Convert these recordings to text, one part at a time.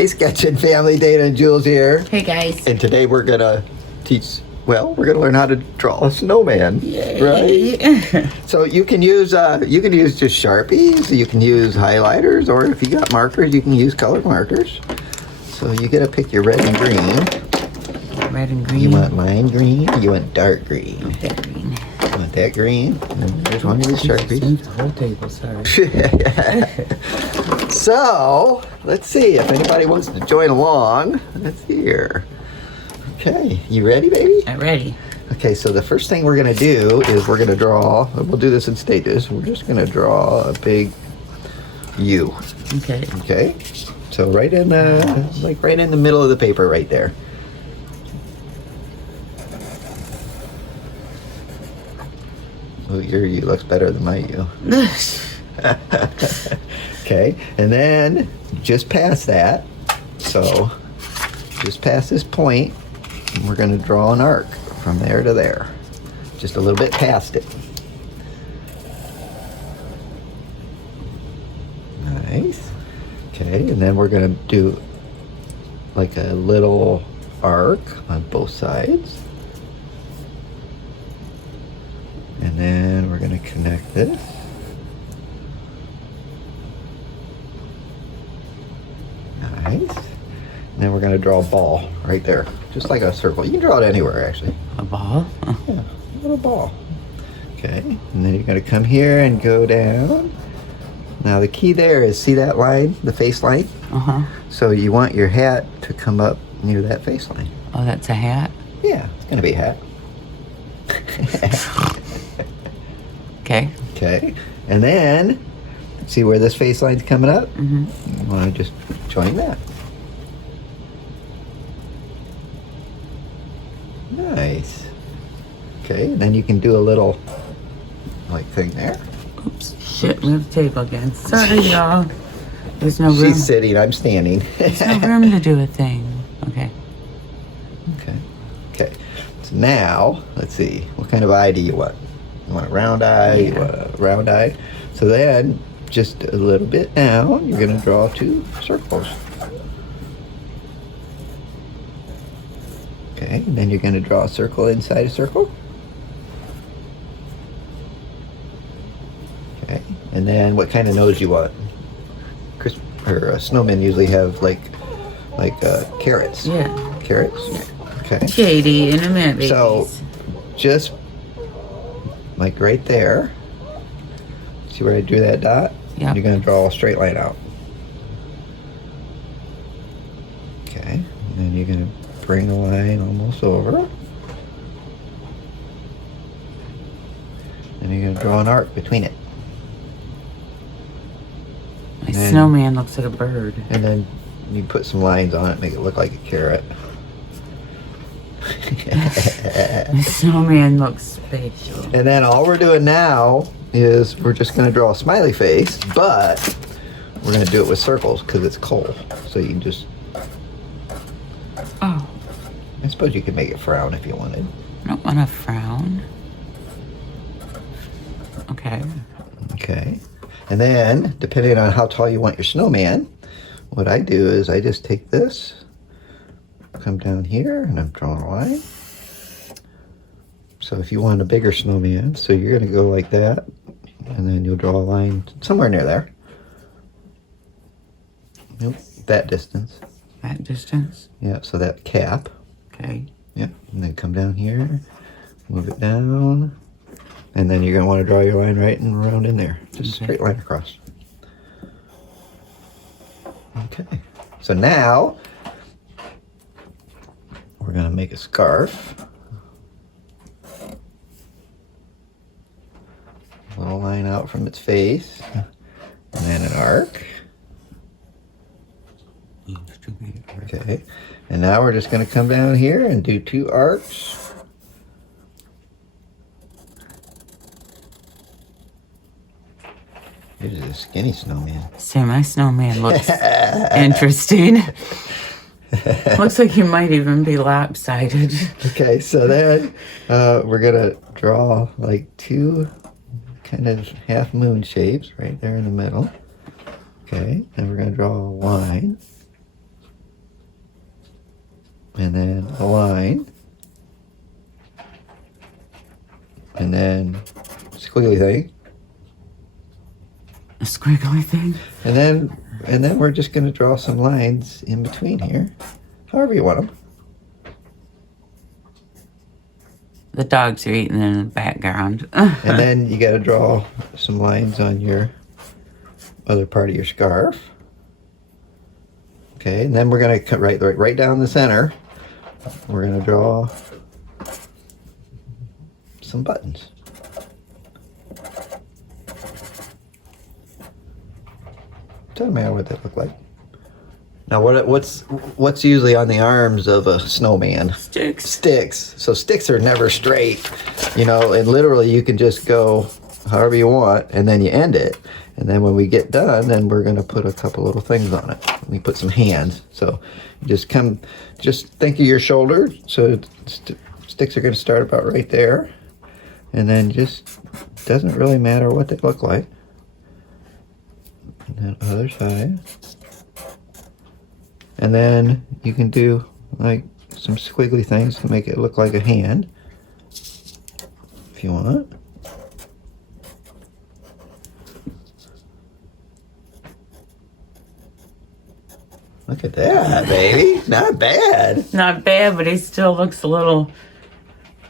Hey, Sketching family, Dana and Jules here. Hey guys. And today we're gonna we're gonna learn how to draw a snowman. Yay. Right? So you can use just Sharpies, you can use highlighters, or if you got markers, you can use colored markers. So you gotta pick your red and green. Red and green. You want lime green, or you want dark green? That green. You want that green? And there's one of these Sharpies. The whole table, sorry. So, let's see if anybody wants to join along. Let's see here. Okay, you ready, baby? I'm ready. Okay, so the first thing we're gonna do is we're gonna draw, we'll do this in stages. We're just gonna draw a big U. Okay. Okay? So right in the, right in the middle of the paper right there. Oh, your U looks better than my U. Okay, and then just past that, so just past this point, we're going to draw an arc from there to there, just a little bit past it. Nice. Okay, and then we're going to do like a little arc on both sides, and then we're going to connect this. Nice. And then we're going to draw a ball right there, just like a circle. You can draw it anywhere, actually. A ball? Yeah, a little ball. Okay, and then you're going to come here and go down. Now the key there is, see that line, the face line? Uh-huh. So you want your hat to come up near that face line. Oh, that's a hat? Yeah, it's going to be a hat. Okay. Okay, and then, see where this face line's coming up? Mm-hmm. You want to just join that. Nice. Okay, and then you can do a little like thing there. Oops. Shit, move the table again. Sorry, y'all. There's no room. She's sitting, I'm standing. There's no room to do a thing. Okay. Okay. Okay. So now, let's see. What kind of eye do you want? You want a round eye? Yeah. You want a round eye? So then, just a little bit down, you're going to draw two circles. Okay, and then you're going to draw a circle inside a circle. Okay, and then what kind of nose you want? Snowmen usually have like carrots. Yeah. Carrots? Yeah. Okay. Shady in a minute, babies. So, just like right there. See where I drew that dot? Yeah. You're going to draw a straight line out. Okay, and then you're going to bring the line almost over. And you're going to draw an arc between it. My snowman looks like a bird. And then you put some lines on it, make it look like a carrot. My snowman looks spatial. And then all we're doing now is we're just going to draw a smiley face, but we're going to do it with circles because it's coal. So you can just, Oh, I suppose you could make it frown if you wanted. I don't want to frown. Okay. Okay. And then, depending on how tall you want your snowman, what I do is I just take this, come down here, and I'm drawing a line. So if you want a bigger snowman, so you're going to go like that, and then you'll draw a line somewhere near there. Nope, that distance. That distance? Yeah, so that cap. Okay. Yeah, and then come down here, move it down, and then you're going to want to draw your line right and around in there. Just a straight line across. Okay, so now we're going to make a scarf. A little line out from its face, and then an arc. Okay, and now we're just going to come down here and do two arcs. This is a skinny snowman. So my snowman looks interesting. Looks like he might even be lopsided. Okay, so then we're gonna draw like two kind of half moon shapes right there in the middle. Okay, then we're gonna draw a line. line. And then squiggly thing. A squiggly thing. And then we're just going to draw some lines in between here. However you want them. The dogs are eating in the background. And then you got to draw some lines on your other part of your scarf. Okay, and then we're going to cut right down the center. We're going to draw some buttons. Doesn't matter what they look like. Now, what's usually on the arms of a snowman? Sticks. Sticks. So sticks are never straight, you know, and literally you can just go however you want, and then you end it. And then when we get done, then we're going to put a couple little things on it. We put some hands. So just think of your shoulder. So sticks are going to start about right there. And then just, doesn't really matter what they look like. And then other side. And then you can do like some squiggly things to make it look like a hand, if you want. Look at that, baby. Not bad. Not bad, but he still looks a little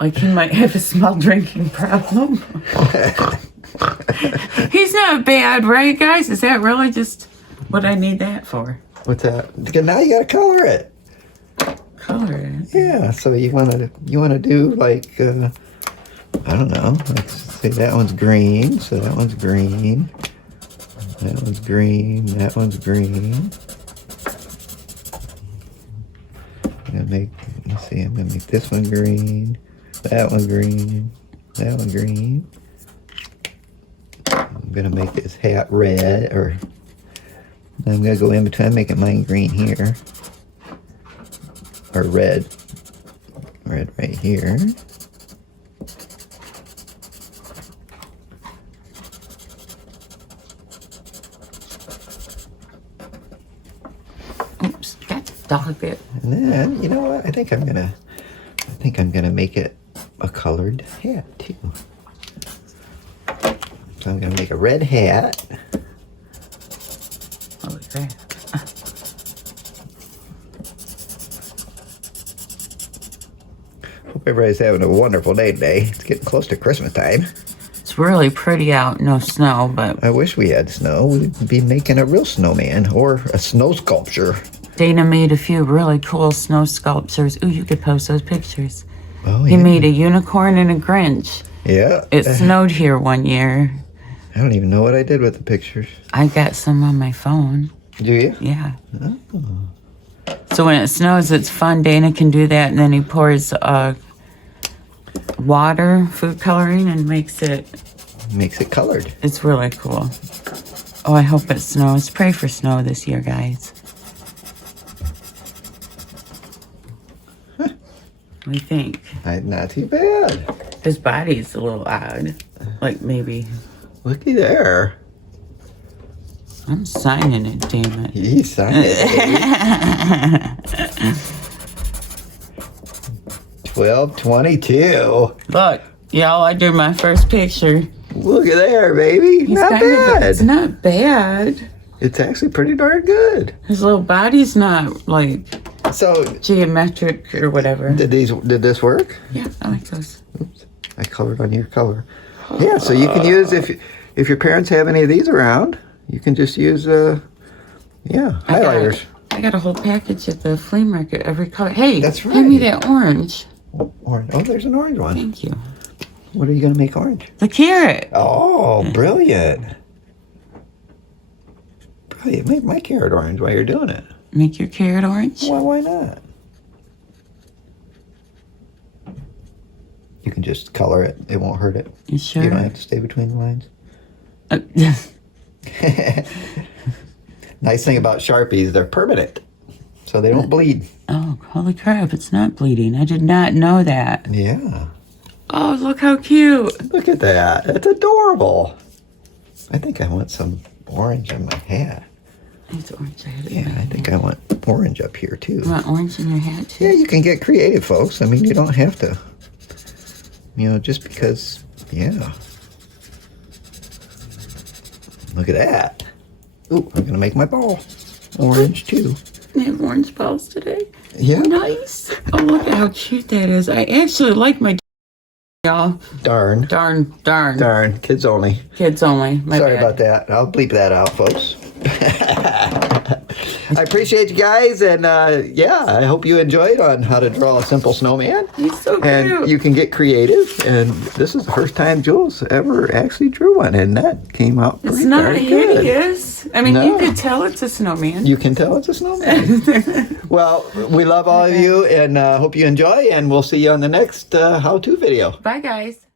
like he might have a small drinking problem. He's not bad, right, guys? Is that really just what I need that for? What's that? Because now you gotta color it. Color it? Yeah. So you wanna do like I don't know. Let's say that one's green. So that one's green. That one's green. That one's green. I'm gonna make this one green. That one green. That one green. I'm gonna make this hat red, or I'm gonna go in between, make it mine green here, or red right here. Oops, that's dog bit. And then, you know what? I think I'm gonna make it a colored hat too. So I'm gonna make a red hat. Holy crap. Hope everybody's having a wonderful day today. It's getting close to Christmas time. It's really pretty out, no snow, but I wish we had snow. We'd be making a real snowman or a snow sculpture. Dana made a few really cool snow sculptures. Ooh, you could post those pictures. Oh, He yeah. made a unicorn and a Grinch. Yeah. It snowed here one year. I don't even know what I did with the pictures. I got some on my phone. Do you? Yeah. Oh. So when it snows, it's fun. Dana can do that, and then he pours water, food coloring, and makes it colored. It's really cool. Oh, I hope it snows. Pray for snow this year, guys. What do you think? Not too bad. His body's a little odd. Like maybe... Looky there. I'm signing it, damn it. He signed it. 12/22. Look, y'all, I did my first picture. Look at there, baby. He's Not bad. It's not bad. It's actually pretty darn good. His little body's not, like, So, geometric or whatever. did this work? Yeah, I like those. Oops. I colored on your color. Yeah, so you can use, if your parents have any of these around, you can just use, highlighters. I got a whole package at the flea market, every color. Hey, That's hand me right. that orange. Orange. Oh, there's an orange one. Thank you. What are you going to make orange? The carrot. Oh, brilliant. Brilliant. Make my carrot orange while you're doing it. Make your carrot orange? Well, why not? You can just color it. It won't hurt it. You sure? You don't have to stay between the lines. Nice thing about Sharpies, they're permanent. So they don't bleed. Oh, holy crap, it's not bleeding. I did not know that. Yeah. Oh, look how cute. Look at that. That's adorable. I think I want some orange in my hat. It's orange. I had it Yeah, right I think I want orange up here too. You want orange in your hat too? Yeah, you can get creative, folks. I mean, you don't have to, just because, yeah. Look at that. Ooh, I'm going to make my ball orange too. They have orange balls today. Yeah. Nice. Oh, look at how cute that is. I actually like my y'all. Darn. Darn. Kids only. Kids only. My Sorry bad. about that. I'll bleep that out, folks. I appreciate you guys, and yeah, I hope you enjoyed on how to draw a simple snowman. He's so cute. And you can get creative, and this is the first time Jules ever actually drew one, and that came out It's pretty not darn good. hideous. I mean, No. you could tell it's a snowman. You can tell it's a snowman. Well, we love all of you, and hope you enjoy, and we'll see you on the next how-to video. Bye, guys.